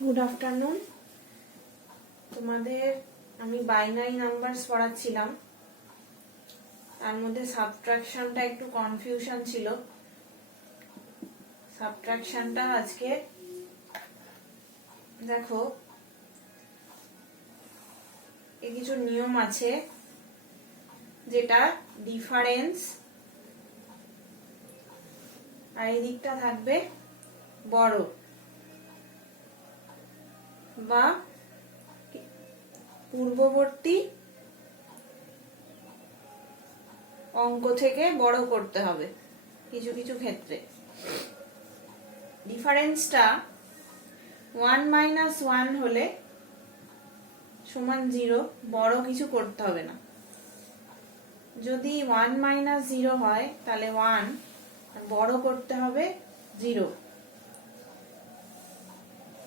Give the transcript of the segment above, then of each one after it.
Good afternoon. তোমাদের আমি binary numbers পড়াচ্ছিলাম, তার মধ্যে সাবট্রাকশনটা একটু কনফিউশন ছিল। সাবট্রাকশনটা আজকে দেখো, এই কিছু নিয়ম আছে, যেটা ডিফারেন্স আর এই দিকটা থাকবে বড় বা পূর্ববর্তী অঙ্ক থেকে বড় করতে হবে কিছু কিছু ক্ষেত্রে। ডিফারেন্সটা 1 - 1 হলে সমান 0, বড় কিছু করতে হবে না। যদি 1 - 0 হয় তাহলে 1, বড় করতে হবে 0,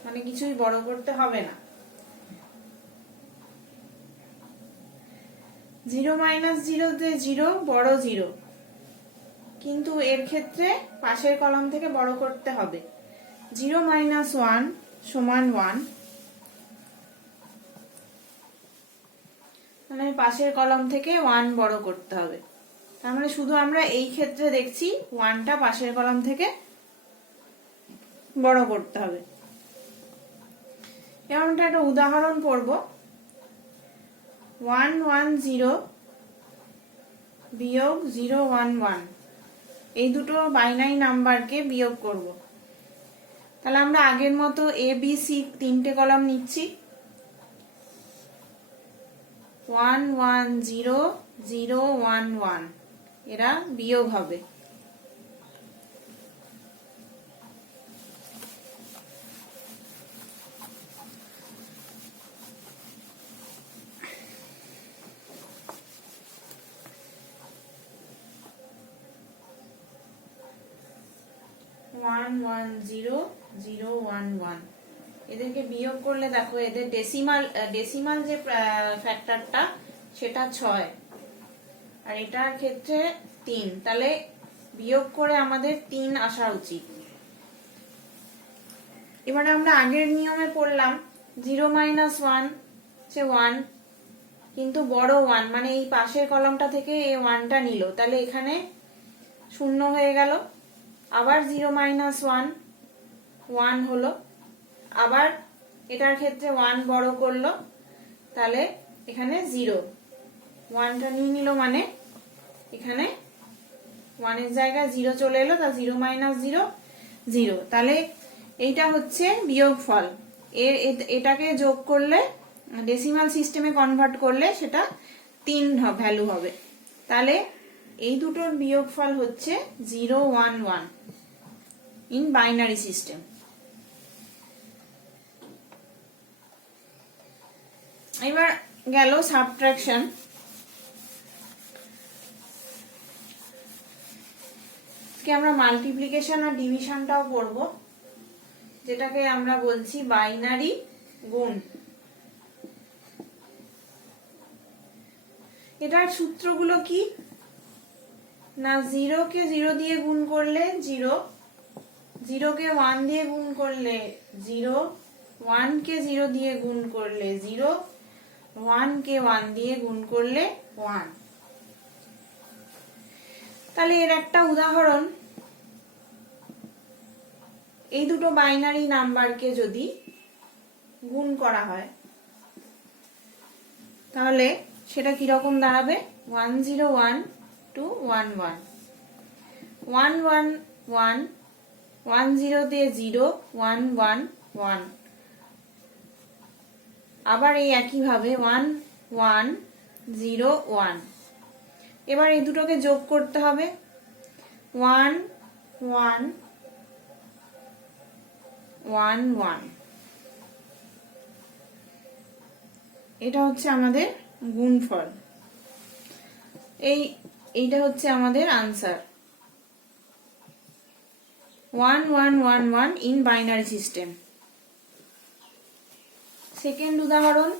মানে কিছুই বড় করতে হবে না। 0 - 0 তে 0, বড় 0, কিন্তু এর ক্ষেত্রে পাশের কলাম থেকে বড় করতে হবে। 0 - 1 সমান 1, মানে পাশের কলাম থেকে 1 বড় করতে হবে। তার মানে শুধু আমরা এই ক্ষেত্রে দেখছি 1টা পাশের কলাম থেকে বড় করতে হবে। এমনটা একটা উদাহরণ পড়ব। 110 বিয়োগ 011, এই দুটো বাইনারি নাম্বারকে বিয়োগ করব। তাহলে আমরা আগের মতো এ বি সি তিনটে কলাম নিচ্ছি। 110 011 এরা বিয়োগ হবে। এদেরকে বিয়োগ করলে দেখো এদের ডেসিমাল যে ফ্যাক্টরটা সেটা 6, আর এটার ক্ষেত্রে 3, তাহলে বিয়োগ করে আমাদের 3 আসা উচিত। এবারে আমরা আগের নিয়মে পড়লাম 0 - 1 সে 1, কিন্তু বড় 1, মানে এই পাশের কলামটা থেকে এই 1টা নিল, তাহলে এখানে 0 হয়ে গেল। আবার 0 - 1 হলো, আবার এটার ক্ষেত্রে 1 বড় করলো, তাহলে এখানে 0, 1টা নিয়ে নিল, মানে এখানে 1 এর জায়গায় 0 চলে এলো, তা 0 - 0 0। তাহলে এইটা হচ্ছে বিয়োগফল। এটাকে যোগ করলে, ডেসিমাল সিস্টেমে কনভার্ট করলে সেটা 3 ভ্যালু হবে। তাহলে এই দুটোর বিয়োগফল হচ্ছে 011 ইন বাইনারি সিস্টেম। এবার গেল সাবট্রাকশন। আমরা মাল্টিপ্লিকেশন আর ডিভিশনটাও পড়ব, যেটাকে আমরা বলছি বাইনারি গুণ। এটার সূত্রগুলো কি না, 0 কে 0 দিয়ে গুণ করলে 0, 0 কে 1 দিয়ে গুণ করলে 0, 1 কে 0 দিয়ে গুণ করলে 0, 1 কে 1 দিয়ে গুণ করলে 1। তাহলে এর একটা উদাহরণ, এই দুটো বাইনারি নাম্বারকে যদি গুণ করা হয় তাহলে সেটা কিরকম দাঁড়াবে। 101 to 11, 111, 10 দিয়ে 0, 111, আবার এই একইভাবে 1101। এবার এই দুটোকে যোগ করতে হবে, 1 1 1 1। এটা হচ্ছে আমাদের গুণফল, এইটা হচ্ছে আমাদের answer. 1111 in binary system. Second উদাহরণ,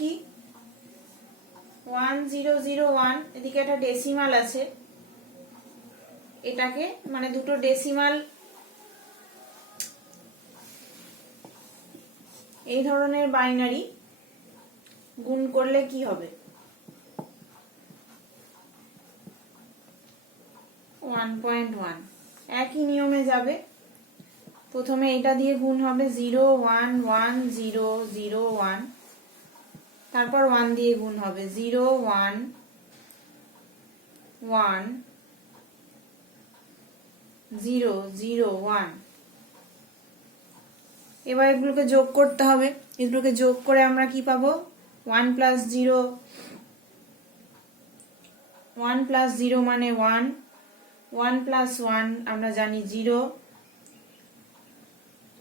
কি 1001, এদিকে একটা ডেসিমাল আছে, এটাকে মানে দুটো ডেসিমাল এই ধরনের বাইনারি গুণ করলে কি হবে? 1.1 একই নিয়মে যাবে। প্রথমে এটা দিয়ে গুণ হবে 0 1 1 0 0 1, তারপর 1 দিয়ে গুণ হবে 0 1 1 0 0 1। এবার এগুলোকে যোগ করতে হবে। এগুলোকে যোগ করে আমরা কি পাবো? 1 প্লাস 0, 1 প্লাস 0 মানে 1, 1 প্লাস 1 আমরা জানি 0,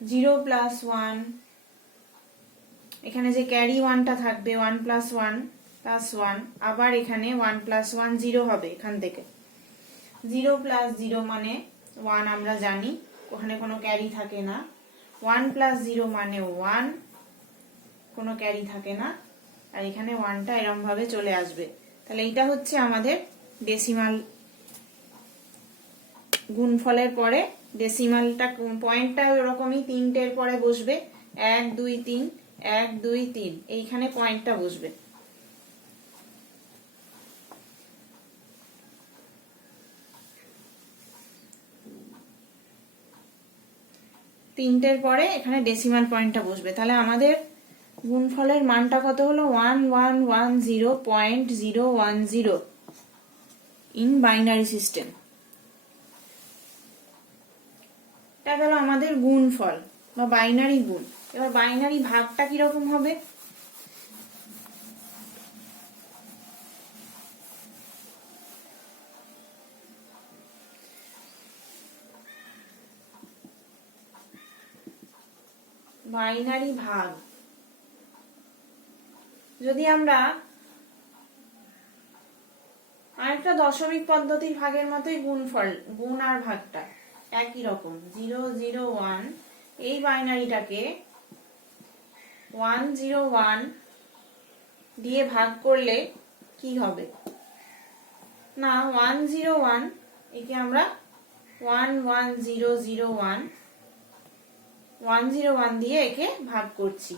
0 প্লাস 1, এখানে যে ক্যারি 1টা থাকবে 1 প্লাস 1 প্লাস 1, আবার এখানে 1 প্লাস 1 0 হবে এখান থেকে। 0 প্লাস 0 মানে 1 আমরা জানি, ওখানে কোনো ক্যারি থাকে না। 1 প্লাস 0 মানে 1, কোনো ক্যারি থাকে না, আর এখানে 1টা এরম ভাবে চলে আসবে। তাহলে এটা হচ্ছে আমাদের ডেসিমাল গুণফলের পরে ডেসিমালটা পয়েন্টটা ওরকমই 3টের পরে বসবে, 1 2 3 1 2 3, এইখানে পয়েন্টটা বসবে। তিনটের পরে এখানে ডেসিমাল পয়েন্টটা বসবে। তাহলে আমাদের গুণফলের মানটা কত হলো? 1110.010 ইন বাইনারি সিস্টেম। এটা গেল আমাদের গুণফল বা বাইনারি গুণ। এবার বাইনারি ভাগটা কিরকম হবে? বাইনারি ভাগ যদি আমরা আরেকটা দশমিক পদ্ধতির ভাগের মতোই গুণফল, গুণ আর ভাগটা একই রকম, 0 0 1, এই বাইনারিটাকে 1 0 1 দিয়ে ভাগ করলে কি হবে? না 1 0 1, একে আমরা 1 1 0 0 1 1 0 1 দিয়ে একে ভাগ করছি।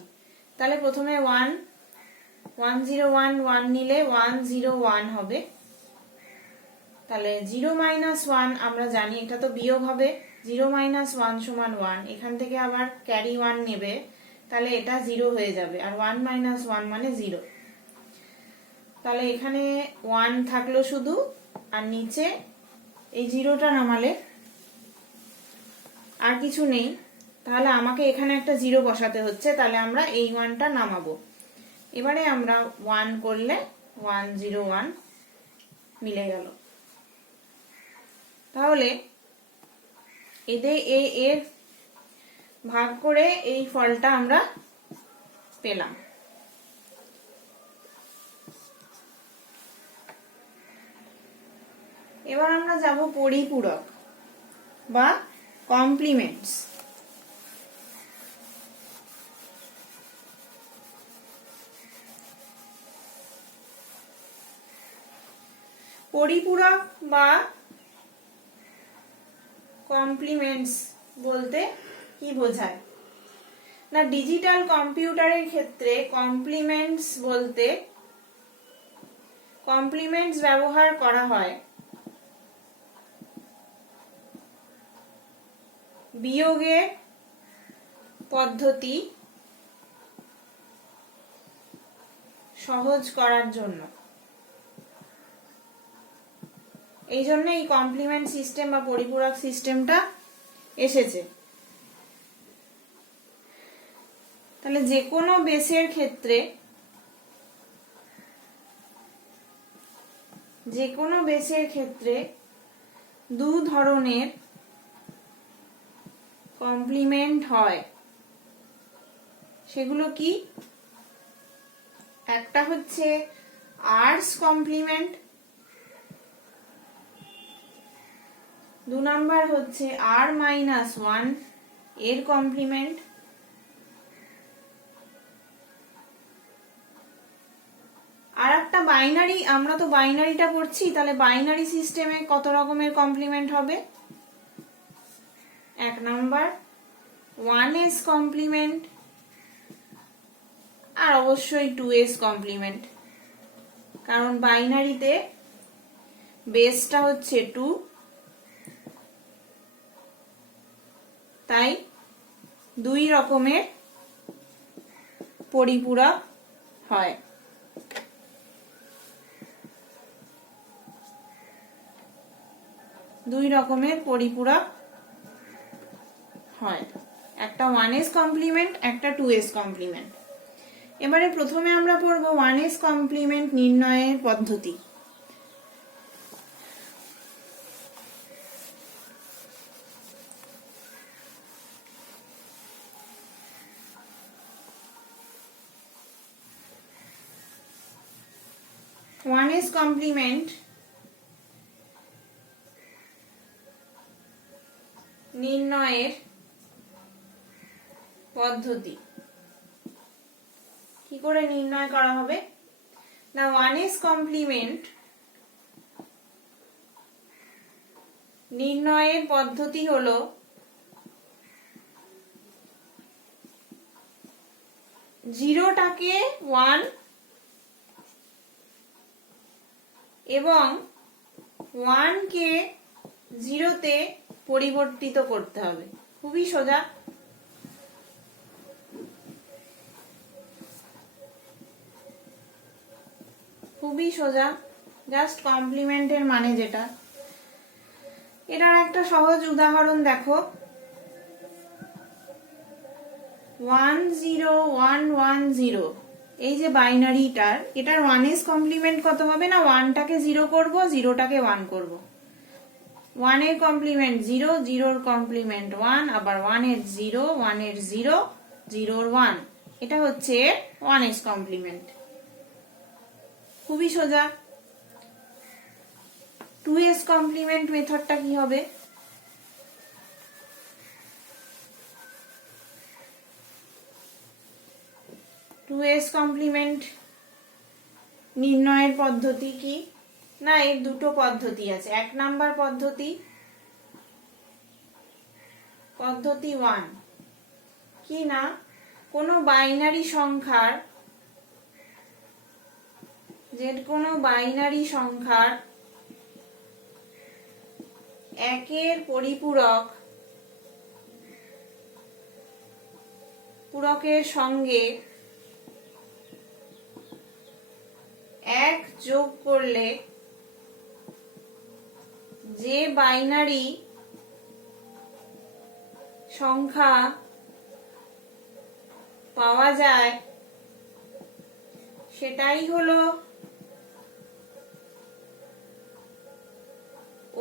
তাহলে প্রথমে 1 1 0 1 1 নিলে 1 0 1 হবে। তাহলে 0 মাইনাস 1 আমরা জানি এটা তো বিয়োগ হবে, 0 মাইনাস 1 সমান 1, এখান থেকে আবার ক্যারি 1 নেবে, তাহলে এটা 0 হয়ে যাবে, আর 1 মাইনাস 1 মানে 0। তাহলে এখানে 1 থাকলো শুধু, আর নিচে এই 0টা নামালে আর কিছু নেই, তাহলে আমাকে এখানে একটা 0 বসাতে হচ্ছে, তাহলে আমরা এই 1টা নামাবো। এবারে আমরা 1 করলে 1 0 1 মিলে গেল। তাহলে এদের এর ভাগ করে এই ফলটা আমরা পেলাম। এবার আমরা যাব পরিপূরক বা কমপ্লিমেন্টস। পরিপূরক বা কমপ্লিমেন্টস বলতে কি বোঝায়? না ডিজিটাল কম্পিউটারের ক্ষেত্রে কমপ্লিমেন্টস বলতে কমপ্লিমেন্টস ব্যবহার করা হয় বিয়োগের পদ্ধতি সহজ করার জন্য। এই জন্য এই কমপ্লিমেন্ট সিস্টেম বা পরিপূরক সিস্টেমটা এসেছে। তাহলে যে কোনো বেসের ক্ষেত্রে দু ধরনের কমপ্লিমেন্ট হয়। সেগুলো কি? একটা হচ্ছে আর্স কমপ্লিমেন্ট, 2 নাম্বার হচ্ছে r-1 এর কমপ্লিমেন্ট, আর একটা বাইনারি, আমরা তো বাইনারিটা পড়ছি, তাহলে বাইনারি সিস্টেমে কত রকমের কমপ্লিমেন্ট হবে? 1 নাম্বার 1s কমপ্লিমেন্ট, আর অবশ্যই 2s কমপ্লিমেন্ট, কারণ বাইনারিতে বেসটা হচ্ছে 2, তাই 2 রকমের পরিপূরক হয়। দুই রকমের পরিপূরক হয়, একটা 1s কমপ্লিমেন্ট, একটা 2s কমপ্লিমেন্ট। এবারে প্রথমে আমরা পড়ব 1s কমপ্লিমেন্ট নির্ণয়ের পদ্ধতি। ওয়ানএস কমপ্লিমেন্ট নির্ণয়ের পদ্ধতি কি করে নির্ণয় করা হবে? না, 1s কমপ্লিমেন্ট নির্ণয়ের পদ্ধতি হলো জিরোটাকে 1 এবং 1 কে 0-তে পরিবর্তিত করতে হবে। খুবই সোজা। খুবই সোজা, জাস্ট কমপ্লিমেন্টের মানে যেটা। এটার একটা সহজ উদাহরণ দেখো, 10110, এই যে বাইনারিটার, এটার 1s কমপ্লিমেন্ট কত হবে? না, 1টাকে 0 করব, 0টাকে 1 করব। 1 এর কমপ্লিমেন্ট 0, 0 কমপ্লিমেন্ট 1, আবার 1 এর 0, 1 এর 0, 0 এর 1। এটা হচ্ছে 1s কমপ্লিমেন্ট। খুবই সোজা। 2s কমপ্লিমেন্ট মেথডটা কি হবে? টুএস কমপ্লিমেন্ট নির্ণয়ের পদ্ধতি কি? না, এর দুটো পদ্ধতি আছে। 1 নাম্বার পদ্ধতি, পদ্ধতি 1 কি না, কোনো বাইনারি সংখ্যার, যে কোনো বাইনারি সংখ্যার একের পরিপূরক পূরকের সঙ্গে 1 যোগ করলে যে বাইনারি সংখ্যা পাওয়া যায় সেটাই হলো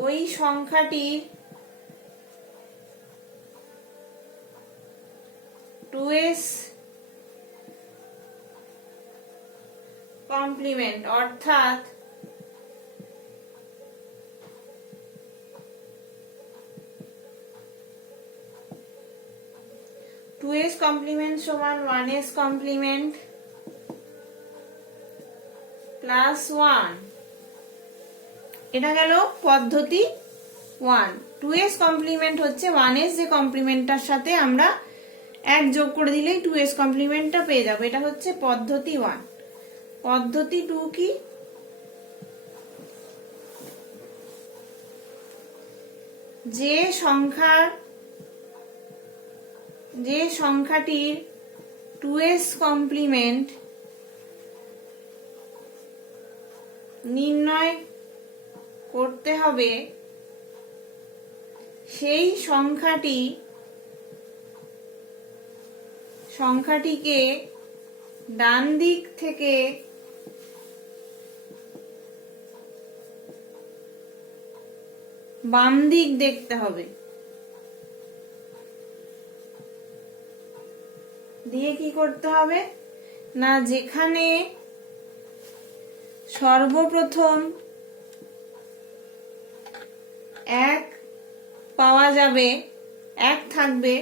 ওই সংখ্যাটির 2s কমপ্লিমেন্ট, অর্থাৎ 2s কমপ্লিমেন্ট সমান 1s কমপ্লিমেন্ট প্লাস 1। এটা গেল পদ্ধতি 1। 2s কমপ্লিমেন্ট হচ্ছে 1s যে কমপ্লিমেন্টটার সাথে আমরা 1 যোগ করে দিলেই 2s কমপ্লিমেন্টটা পেয়ে যাবো। এটা হচ্ছে পদ্ধতি 1। পদ্ধতি 2 কি? যে সংখ্যাটির 2s কমপ্লিমেন্ট নির্ণয় করতে হবে সেই সংখ্যাটিকে ডান দিক থেকে বাম দিক দেখতে হবে। দিয়ে কি করতে হবে? না, যেখানে সর্বপ্রথম 1 পাওয়া যাবে, 1 থাকবে,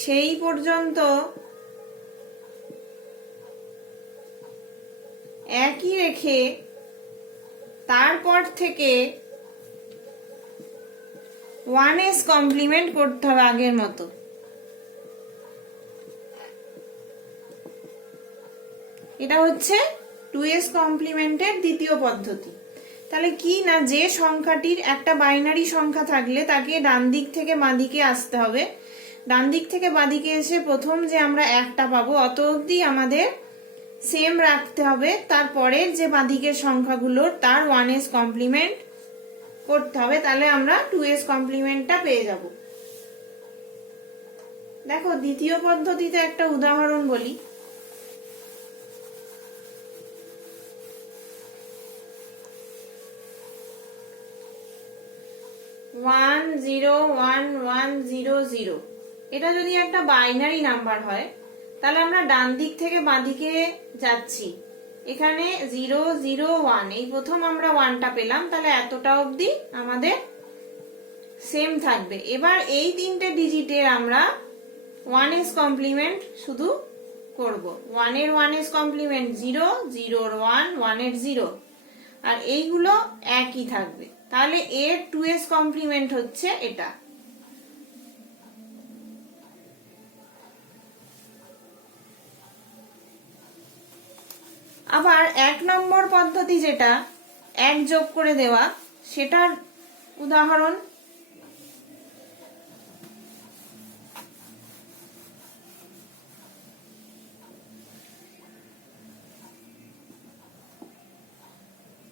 সেই পর্যন্ত একই রেখে তারপর থেকে 1s কমপ্লিমেন্ট করতে হবে আগের মতো। এটা হচ্ছে 2s কমপ্লিমেন্টের দ্বিতীয় পদ্ধতি। তাহলে কি না, যে সংখ্যাটির একটা বাইনারি সংখ্যা থাকলে তাকে ডান দিক থেকে বাঁ দিকে আসতে হবে, ডান দিক থেকে বাঁ দিকে এসে প্রথম যে আমরা একটা পাবো অত অবধি আমাদের সেম রাখতে হবে, তারপরের যে বাঁ দিকের সংখ্যাগুলোর তার 1s কমপ্লিমেন্ট করতে হবে, তাহলে আমরা 2s কমপ্লিমেন্টটা পেয়ে যাব। দেখো দ্বিতীয় পদ্ধতিতে একটা উদাহরণ বলি। 101100, এটা যদি একটা বাইনারি নাম্বার হয় তাহলে আমরা ডান দিক থেকে বাঁ দিকে যাচ্ছি, এখানে 001, এই প্রথম আমরা 1টা পেলাম, তাহলে এতটা অবধি আমাদের সেম থাকবে। এবার এই তিনটে ডিজিটের আমরা 1s কমপ্লিমেন্ট শুধু করব। 1 এর 1s কমপ্লিমেন্ট 0, 0 এর 1, 1 এর 0, আর এইগুলো একই থাকবে। তাহলে এর 2s কমপ্লিমেন্ট হচ্ছে এটা। আবার 1 নম্বর পদ্ধতি যেটা 1 যোগ করে দেওয়া, সেটার উদাহরণ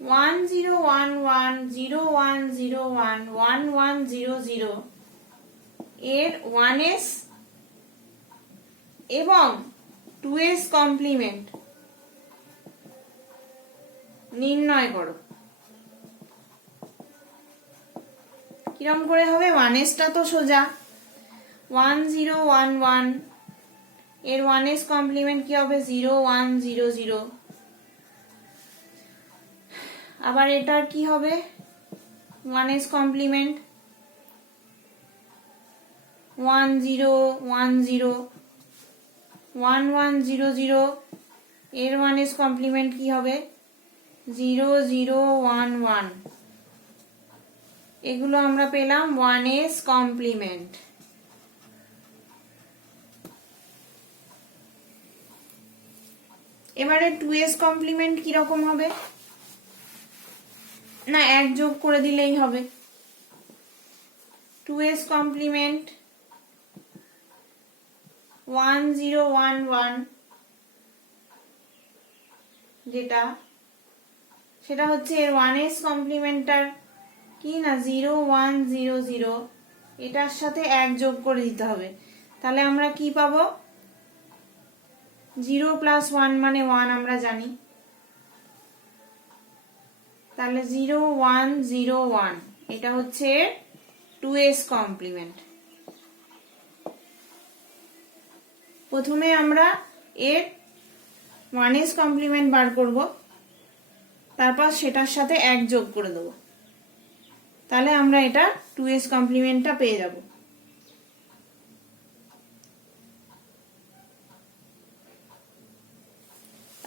101101011100 এর 1s এবং 2s কমপ্লিমেন্ট নির্ণয় করো। কিরম করে হবে? 1sটা তো সোজা, 1011 এর 1s কমপ্লিমেন্ট কি হবে? 0100। আবার এটার কি হবে? 1s কমপ্লিমেন্ট 1010, 1100 এর 1s কমপ্লিমেন্ট কি হবে? 0011। এগুলো আমরা পেলাম 1s কমপ্লিমেন্ট। এবারে 2s কমপ্লিমেন্ট কিরকম হবে? না, 1 যোগ করে দিলেই হবে। 2s কমপ্লিমেন্ট 1011 যেটা, সেটা হচ্ছে এর 1s কমপ্লিমেন্টটার কি না 0100, এটার সাথে 1 যোগ করে দিতে হবে। তাহলে আমরা কি পাবো? 0 + 1 মানে 1 আমরা জানি, তাহলে 0101 এটা হচ্ছে 2s কমপ্লিমেন্ট। প্রথমে আমরা এর 1s কমপ্লিমেন্ট বার করব, তারপর সেটার সাথে 1 যোগ করে দেব, তাহলে আমরা এটা 2s কমপ্লিমেন্টটা পেয়ে যাব।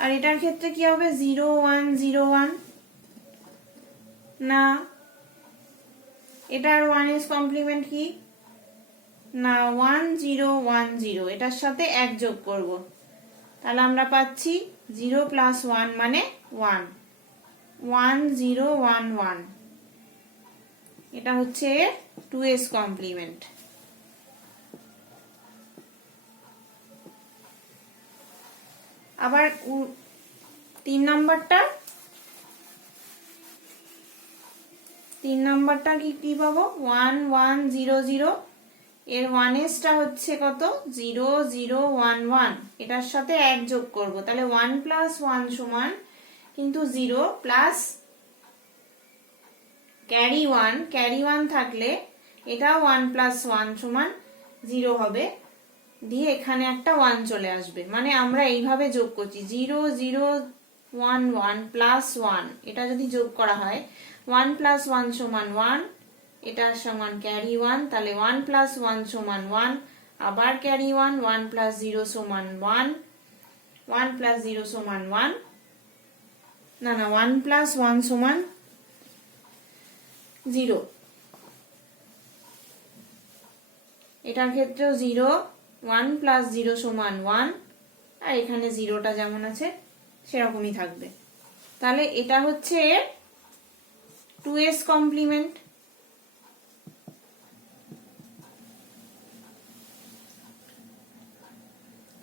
আর এটার ক্ষেত্রে কি হবে? 0101 না, এটার 1s কমপ্লিমেন্ট কি না 1010, এটার সাথে 1 যোগ করব, তাহলে আমরা পাচ্ছি 0 + 1 মানে 1, 1011। এটা হচ্ছে 2s কমপ্লিমেন্ট। আবার 3 নম্বরটা কি পাবো? 1100 এর 1sটা হচ্ছে কত? 0011, এটার সাথে 1 যোগ করব, তাহলে 1 + 1 সমান কিন্তু 0 প্লাস ক্যারি 1 থাকলে এটাও 1 + 1 সমান 0 হবে, দিয়ে এখানে একটা 1 চলে আসবে, মানে আমরা এইভাবে যোগ করছি 0011 + 1, এটা যদি যোগ করা হয় 1 + 1 সমান 1, এটার সমান ক্যারি 1, তাহলে 1 + 1 সমান 1, আবার ক্যারি 1, 1 প্লাস 0 সমান 1, 1 প্লাস 0 সমান 1, না 1 প্লাস 1 সমান 0, এটার ক্ষেত্রেও 0, 1 প্লাস 0 সমান 1, আর এখানে 0টা যেমন আছে সেরকমই থাকবে। তাহলে এটা হচ্ছে 2s কমপ্লিমেন্ট।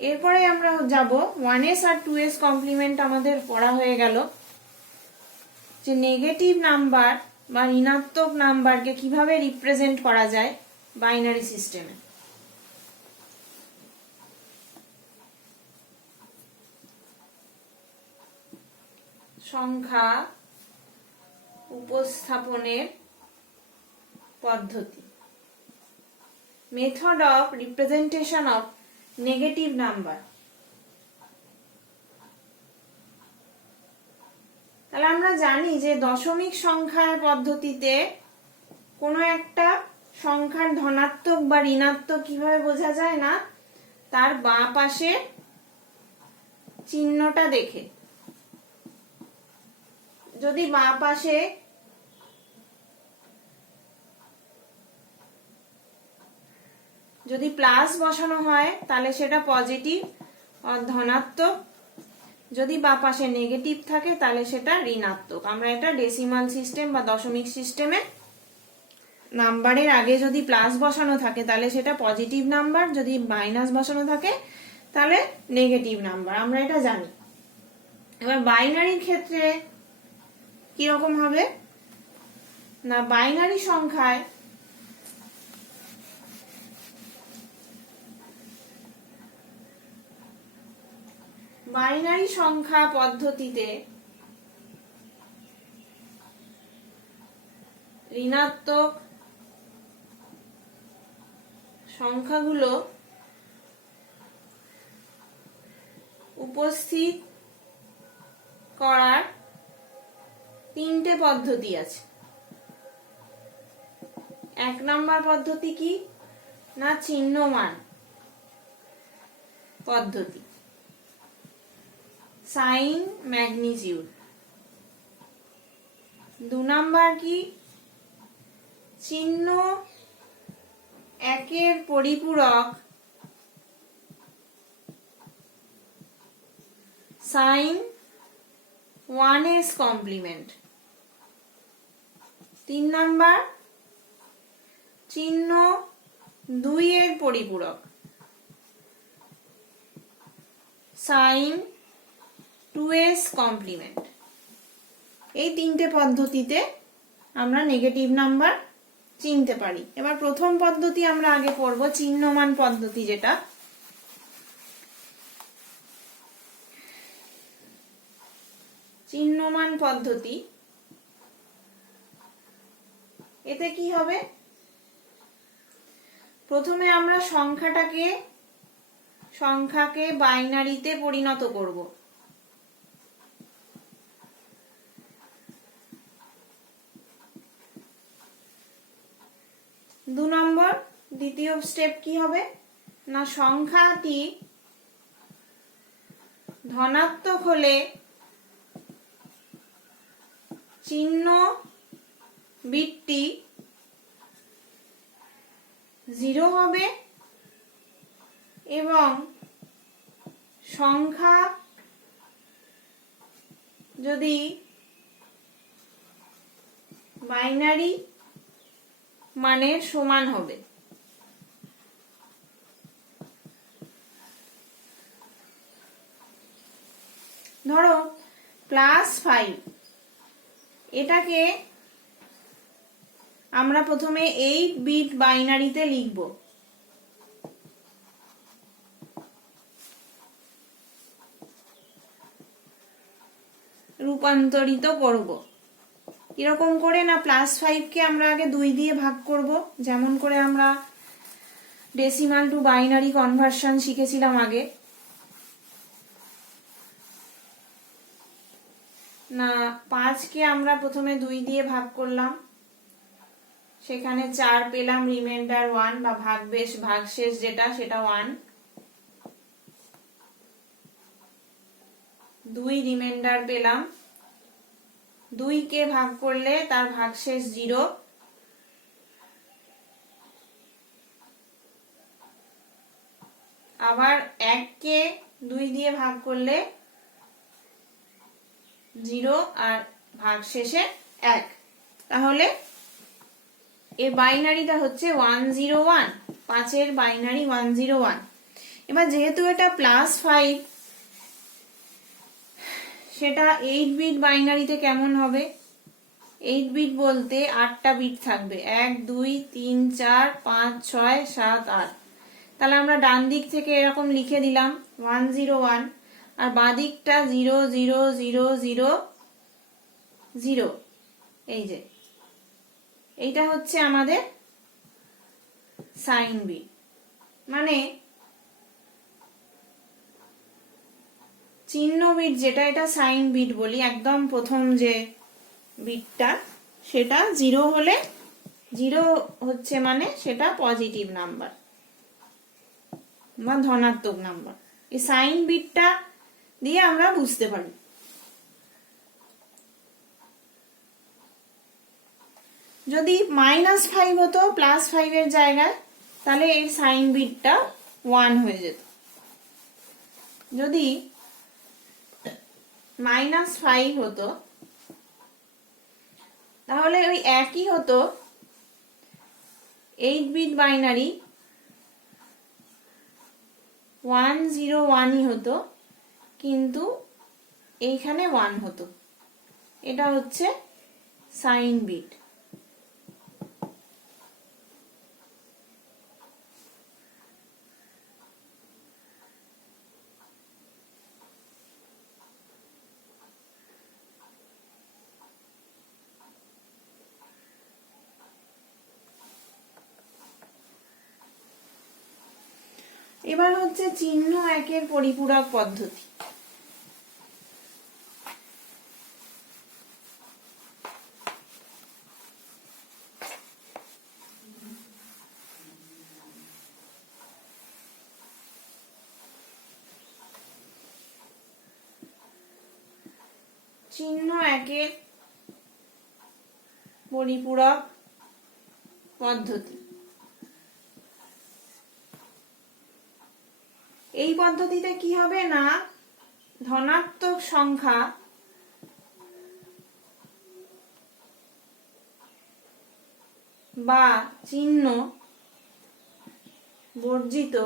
এরপরে আমরা যাব 1s আর 2s কমপ্লিমেন্ট আমাদের পড়া হয়ে গেল, যে নেগেটিভ নাম্বার বা ঋণাত্মক নাম্বারকে কিভাবে রিপ্রেজেন্ট করা যায় বাইনারি সিস্টেমে। সংখ্যা উপস্থাপনের পদ্ধতি, method of representation of negative number. তাহলে আমরা জানি যে দশমিক সংখ্যার পদ্ধতিতে কোনো একটা সংখ্যার ধনাত্মক বা ঋণাত্মক কিভাবে বোঝা যায়, না তার বাঁ পাশে চিহ্নটা দেখে। যদি বাঁ পাশে যদি প্লাস বসানো হয় তাহলে সেটা পজিটিভ আর ধনাত্মক, যদি বাঁ পাশে নেগেটিভ থাকে তাহলে সেটা ঋণাত্মক। আমরা এটা ডেসিমাল সিস্টেম বা দশমিক সিস্টেমে নাম্বারের আগে যদি প্লাস বসানো থাকে তাহলে সেটা পজিটিভ নাম্বার, যদি মাইনাস বসানো থাকে তাহলে নেগেটিভ নাম্বার, আমরা এটা জানি। এবার বাইনারির ক্ষেত্রে কিরকম হবে, না বাইনারি সংখ্যায় বাইনারি সংখ্যা পদ্ধতিতে ঋণাত্মক সংখ্যাগুলো উপস্থিত করার তিনটে পদ্ধতি আছে। এক নম্বর পদ্ধতি কি, না চিহ্নমান পদ্ধতি, সাইন ম্যাগনিটিউড। দু নাম্বার কি, চিহ্ন একের পরিপূরক, সাইন 1s কমপ্লিমেন্ট। তিন নাম্বার চিহ্ন 2 এর পরিপূরক, সাইন 2s কমপ্লিমেন্ট। এই তিনটে পদ্ধতিতে আমরা নেগেটিভ নাম্বার চিনতে পারি। এবার প্রথম পদ্ধতি আমরা আগে পড়ব, চিহ্নমান পদ্ধতি। যেটা চিহ্নমান পদ্ধতি, এতে কি হবে, প্রথমে আমরা সংখ্যাকে বাইনারিতে পরিণত করব। দু নম্বর দ্বিতীয় স্টেপ কি হবে, না সংখ্যাটি ধনাত্মক হলে চিহ্ন বিটটি 0 হবে, এবং সংখ্যা যদি বাইনারি মানের সমান হবে। ধরো +5, এটাকে আমরা প্রথমে 8 বিট বাইনারিতে লিখব। রূপান্তরিত করব কিরকম করে, না +5 কে আমরা আগে 2 দিয়ে ভাগ করব, যেমন করে আমরা ডেসিমাল টু বাইনারি কনভার্সন শিখেছিলাম আগে। না 5 কে আমরা প্রথমে 2 দিয়ে ভাগ করলাম, সেখানে 4 পেলাম, রিমাইন্ডার 1 বা ভাগশেষ যেটা সেটা 1, 2 রিমাইন্ডার পেলাম, 2 কে ভাগ করলে তার ভাগশেষ 0, আবার 1 কে 2 দিয়ে ভাগ করলে 0 আর ভাগশেষে 1। তাহলে এর বাইনারিটা হচ্ছে 101, 5 এর বাইনারি 101। এবার যেহেতু এটা +5, সেটা 8 বিট বাইনারিতে কেমন হবে? 8 বিট বলতে 8টা বিট থাকবে, 1 2 3 4 5 6 7 8। তাহলে আমরা ডান দিক থেকে এরকম লিখে দিলাম 101, আর বাঁ দিকটা 0 0 0 0 0। এই যে এইটা হচ্ছে আমাদের সাইন বিট, মানে চিহ্ন বিট যেটা, এটা সাইন বিট বলি। একদম প্রথম যে বিটটা সেটা 0 হলে, 0 হচ্ছে মানে সেটা পজিটিভ নাম্বার বা ধনাত্মক নাম্বার। এই সাইন বিটটা দিয়ে আমরা বুঝতে পারি। যদি -5 হতো +5 এর জায়গায়, তাহলে এর সাইন বিটটা 1 হয়ে যেত। যদি -5 হতো তাহলে ওই একই হতো, 8 বিট বাইনারি 101ই হতো, কিন্তু এইখানে 1 হতো। এটা হচ্ছে সাইন বিট। এবার হচ্ছে চিহ্ন একের পরিপূরক পদ্ধতি। চিহ্ন একের পরিপূরক পদ্ধতি। এই পদ্ধতিতে কি হবে না, ধনাত্মক সংখ্যা বা চিহ্ন বর্জিত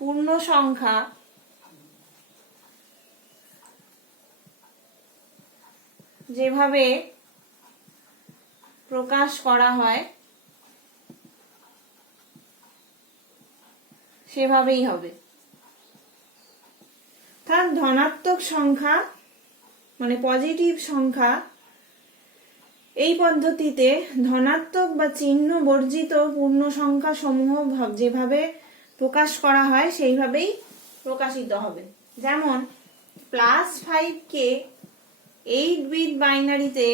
পূর্ণ সংখ্যা যেভাবে প্রকাশ করা হয় সেভাবেই হবে। তার ধনাত্মক সংখ্যা মানে পজিটিভ সংখ্যা, এই পদ্ধতিতে ধনাত্মক বা চিহ্ন বর্জিত পূর্ণ সংখ্যা সমূহ যেভাবে প্রকাশ করা হয় সেইভাবেই প্রকাশিত হবে। যেমন +5 কে 8 বিট বাইনারিতে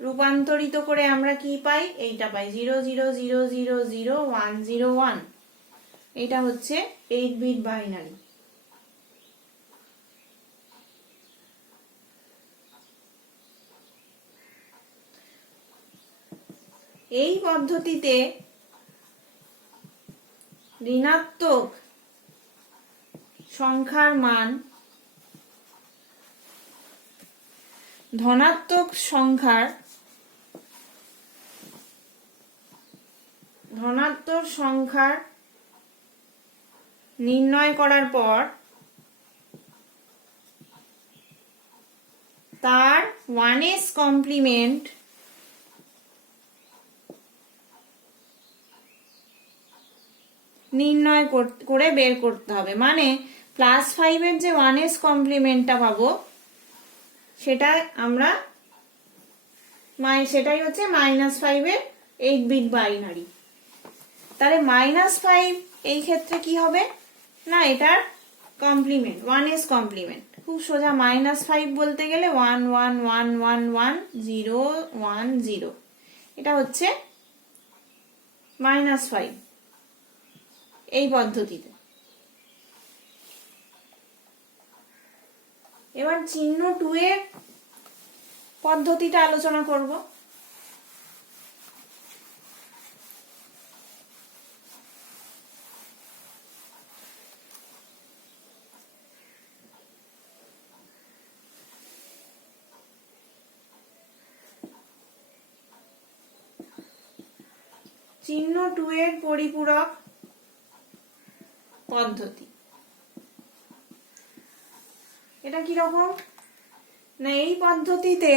রূপান্তরিত করে আমরা কি পাই? এইটা পাই 0 0 0 0 0 1 0 1। এটা হচ্ছে 8 বিট বাইনারি। এই পদ্ধতিতে ঋণাত্মক সংখ্যার মান ধনাত্মক সংখ্যার নির্ণয় করার পর তার 1s কমপ্লিমেন্ট নির্ণয় করে বের করতে হবে। মানে +5 এর যে 1s কমপ্লিমেন্টটা পাবো সেটা আমরা সেটাই হচ্ছে -5 এর 8 বিট বাইনারি। তাহলে -5 এই ক্ষেত্রে কি হবে না, এটার কমপ্লিমেন্ট 1s কমপ্লিমেন্ট। খুব সোজা, -5 বলতে গেলে 1 1 1 1 1 0 1 0, এটা হচ্ছে -5 এই পদ্ধতিতে। এবার চিহ্ন 2 এর পদ্ধতিটা আলোচনা করব। চিহ্ন 2 এর পরিপূরক পদ্ধতি, এটা কিরকম না, এই পদ্ধতিতে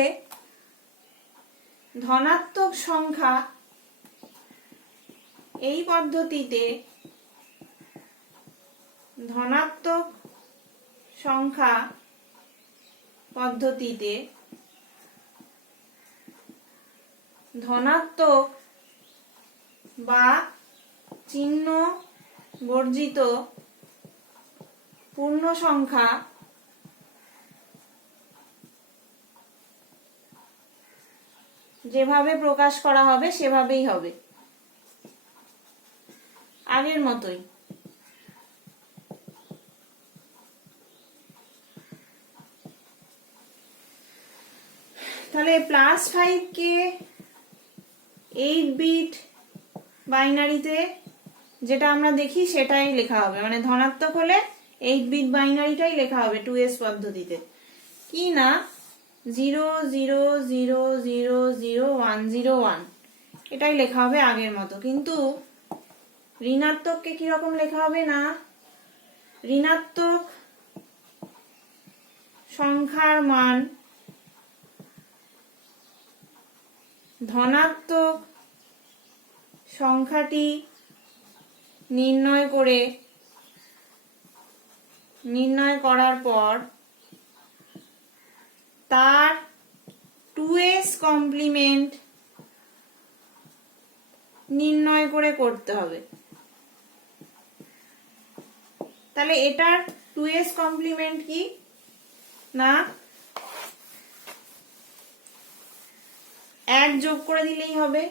ধনাত্মক সংখ্যা, এই পদ্ধতিতে ধনাত্মক সংখ্যা পদ্ধতিতে ধনাত্মক বা চিহ্ন বর্জিত পূর্ণ সংখ্যা যেভাবে প্রকাশ করা হবে সেভাবেই হবে, আগের মতোই। তাহলে +5 কে 8 বিট বাইনারিতে যেটা আমরা দেখি সেটাই লেখা হবে, মানে ধনাত্মক হলে 8 বিট বাইনারিটাই লেখা হবে 2s পদ্ধতিতে, কি না 0 0 0 0 0 1 0 1, এটাই লেখা হবে আগের মতো। কিন্তু ঋণাত্মককে কিরকম লেখা হবে না, ঋণাত্মক সংখ্যার মান ধনাত্মক সংখ্যাটি নির্ণয় করার পর তার 2s কমপ্লিমেন্ট নির্ণয় করে করতে হবে। তাহলে এটার 2s কমপ্লিমেন্ট কি না, 1 যোগ করে দিলেই হবে,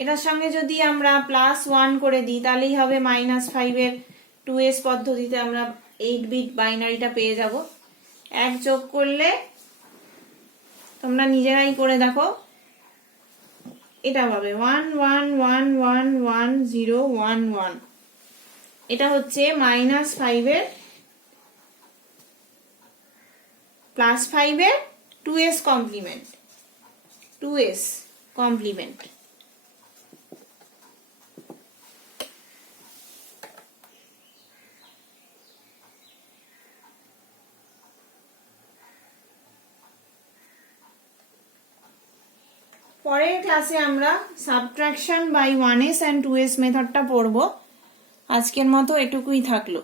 এটার সঙ্গে যদি আমরা +1 করে দিই তাহলেই হবে -5 এর 2s পদ্ধতিতে আমরা 8 বিট বাইনারিটা পেয়ে যাব। 1 যোগ করলে তোমরা নিজেরাই করে দেখো, এটা হবে 1 1 1 1 1 0 1 1, এটা হচ্ছে -5 এর +5 এর 2s কমপ্লিমেন্ট, 2s কমপ্লিমেন্ট। পরের ক্লাসে আমরা subtraction by 1s and 2s মেথডটা পড়ব। আজকের মতো এটুকুই থাকলো।